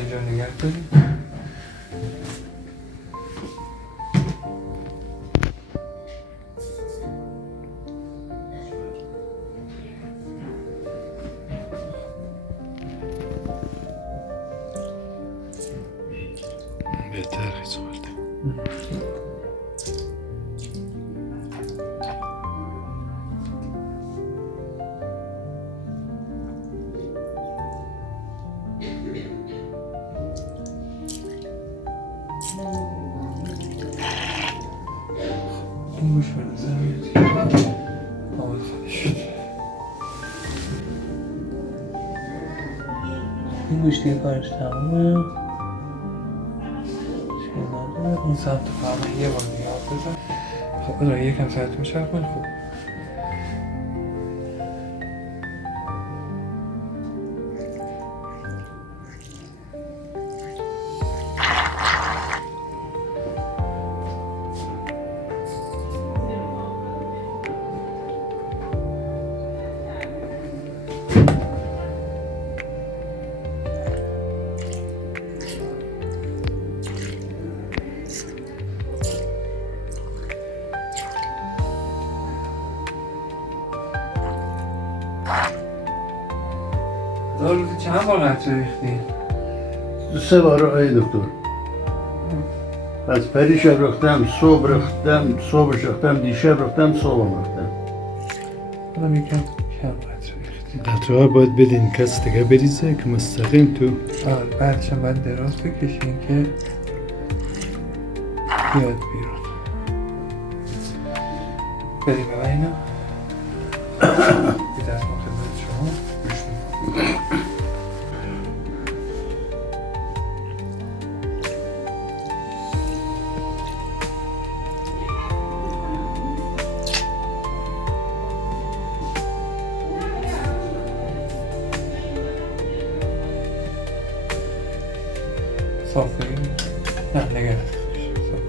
اینجا نگه داریم. بهتر خیلی سوالده. این گوش به نظر میاد آمد خودش شد. این گوش دیگه کارش تمومه. اشکال نداره. اون سمت فقط یه بار نیاز بزن. خب بذار یکم سرت میچرخ کنی. خوب روزی چند بار قطره ریختی؟ 3 بار آقای دکتر. از پریشب رختم، صبح رختم، صبحش رختم، دیشب رختم، صبحم رختم. حالا یکم کم قطره ریختی. قطره ها باید بدین کس دیگه بریزه که مستقیم تو. آره بعدش هم باید دراز بکشین که بیاد بیرون. بریم به من اینا. بیدست ما خدمت شما. صاف بگیم؟ نه نگه. صاف